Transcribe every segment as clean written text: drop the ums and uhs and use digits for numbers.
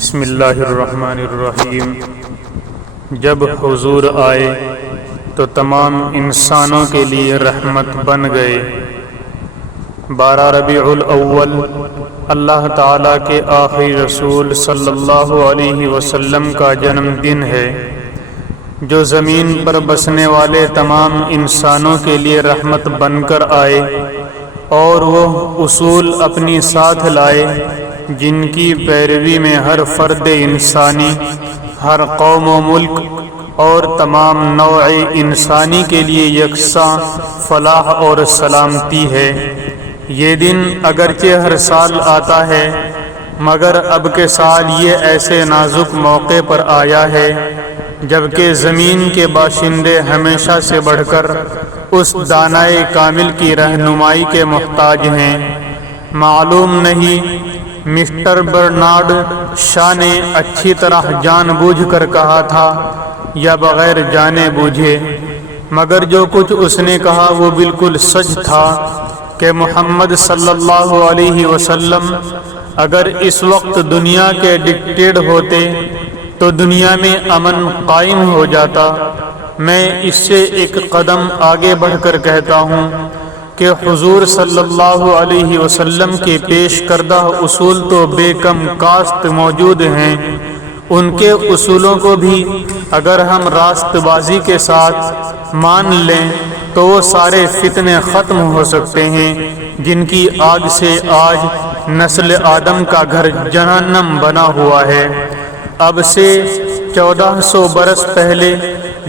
بسم اللہ الرحمن الرحیم۔ جب حضور آئے تو تمام انسانوں کے لیے رحمت بن گئے۔ 12 ربیع الاول اللہ تعالیٰ کے آخری رسول صلی اللہ علیہ وسلم کا جنم دن ہے، جو زمین پر بسنے والے تمام انسانوں کے لیے رحمت بن کر آئے، اور وہ اصول اپنی ساتھ لائے جن کی پیروی میں ہر فرد انسانی، ہر قوم و ملک اور تمام نوع انسانی کے لیے یکساں فلاح اور سلامتی ہے۔ یہ دن اگرچہ ہر سال آتا ہے، مگر اب کے سال یہ ایسے نازک موقع پر آیا ہے جبکہ زمین کے باشندے ہمیشہ سے بڑھ کر اس دانائے کامل کی رہنمائی کے محتاج ہیں۔ معلوم نہیں مسٹر برنارڈ شاہ نے اچھی طرح جان بوجھ کر کہا تھا یا بغیر جانے بوجھے، مگر جو کچھ اس نے کہا وہ بالکل سچ تھا کہ محمد صلی اللہ علیہ وسلم اگر اس وقت دنیا کے ڈکٹیٹ ہوتے تو دنیا میں امن قائم ہو جاتا۔ میں اس سے ایک قدم آگے بڑھ کر کہتا ہوں کہ حضور صلی اللہ علیہ وسلم کے پیش کردہ اصول تو بے کم کاست موجود ہیں، ان کے اصولوں کو بھی اگر ہم راست بازی کے ساتھ مان لیں تو وہ سارے فتنے ختم ہو سکتے ہیں جن کی آگ سے آج نسل آدم کا گھر جہنم بنا ہوا ہے۔ اب سے 1400 برس پہلے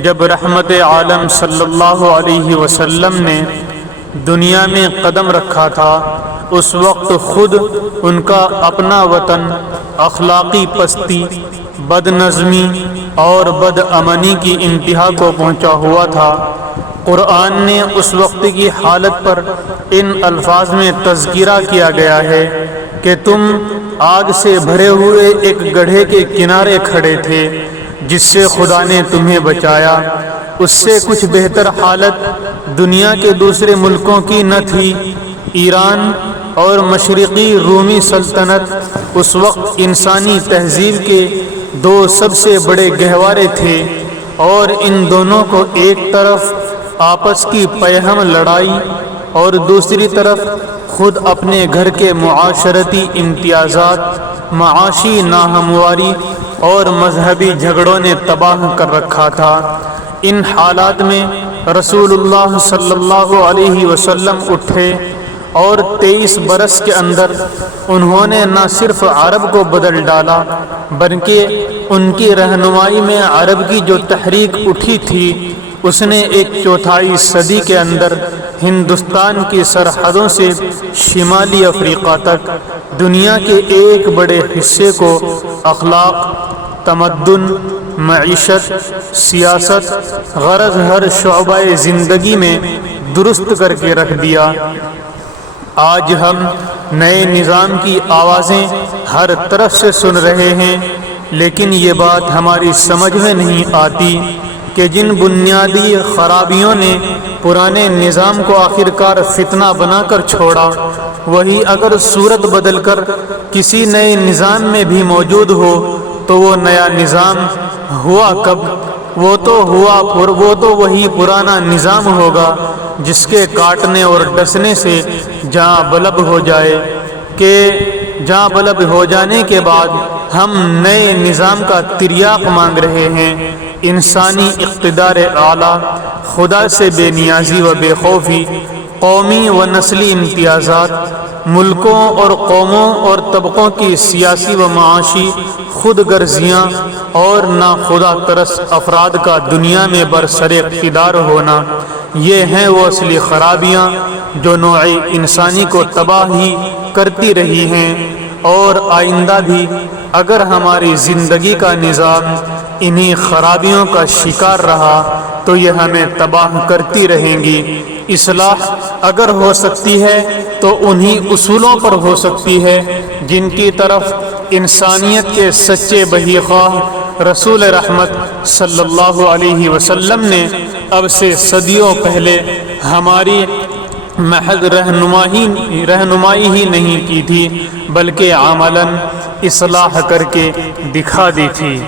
جب رحمت عالم صلی اللہ علیہ وسلم نے دنیا میں قدم رکھا تھا، اس وقت خود ان کا اپنا وطن اخلاقی پستی، بد نظمی اور بد امنی کی انتہا کو پہنچا ہوا تھا۔ قرآن نے اس وقت کی حالت پر ان الفاظ میں تذکرہ کیا گیا ہے کہ تم آگ سے بھرے ہوئے ایک گڑھے کے کنارے کھڑے تھے جس سے خدا نے تمہیں بچایا۔ اس سے کچھ بہتر حالت دنیا کے دوسرے ملکوں کی نہ تھی۔ ایران اور مشرقی رومی سلطنت اس وقت انسانی تہذیب کے دو سب سے بڑے گہوارے تھے، اور ان دونوں کو ایک طرف آپس کی پیہم لڑائی اور دوسری طرف خود اپنے گھر کے معاشرتی امتیازات، معاشی ناہمواری اور مذہبی جھگڑوں نے تباہ کر رکھا تھا۔ ان حالات میں رسول اللہ صلی اللہ علیہ وسلم اٹھے اور 23 برس کے اندر انہوں نے نہ صرف عرب کو بدل ڈالا بلکہ ان کی رہنمائی میں عرب کی جو تحریک اٹھی تھی اس نے ایک چوتھائی صدی کے اندر ہندوستان کی سرحدوں سے شمالی افریقہ تک دنیا کے ایک بڑے حصے کو اخلاق، تمدن، معیشت، سیاست، غرض ہر شعبہ زندگی میں درست کر کے رکھ دیا۔ آج ہم نئے نظام کی آوازیں ہر طرف سے سن رہے ہیں، لیکن یہ بات ہماری سمجھ میں نہیں آتی کہ جن بنیادی خرابیوں نے پرانے نظام کو آخرکار فتنہ بنا کر چھوڑا، وہی اگر صورت بدل کر کسی نئے نظام میں بھی موجود ہو تو وہ نیا نظام ہوا کب؟ وہ تو وہی پرانا نظام ہوگا جس کے کاٹنے اور ڈسنے سے جاں بلب ہو جائے، کہ جاں بلب ہو جانے کے بعد ہم نئے نظام کا تریاق مانگ رہے ہیں۔ انسانی اقتدار اعلیٰ، خدا سے بے نیازی و بے خوفی، قومی و نسلی امتیازات، ملکوں اور قوموں اور طبقوں کی سیاسی و معاشی خود غرضیاں اور ناخدا ترس افراد کا دنیا میں برسر اقتدار ہونا، یہ ہیں وہ اصلی خرابیاں جو نوع انسانی کو تباہ ہی کرتی رہی ہیں، اور آئندہ بھی اگر ہماری زندگی کا نظام انہی خرابیوں کا شکار رہا تو یہ ہمیں تباہ کرتی رہیں گی۔ اصلاح اگر ہو سکتی ہے تو انہی اصولوں پر ہو سکتی ہے جن کی طرف انسانیت کے سچے بہی خواہ رسول رحمت صلی اللہ علیہ وسلم نے اب سے صدیوں پہلے ہماری محض رہنمائی ہی نہیں کی تھی، بلکہ عملاً اصلاح کر کے دکھا دی تھی۔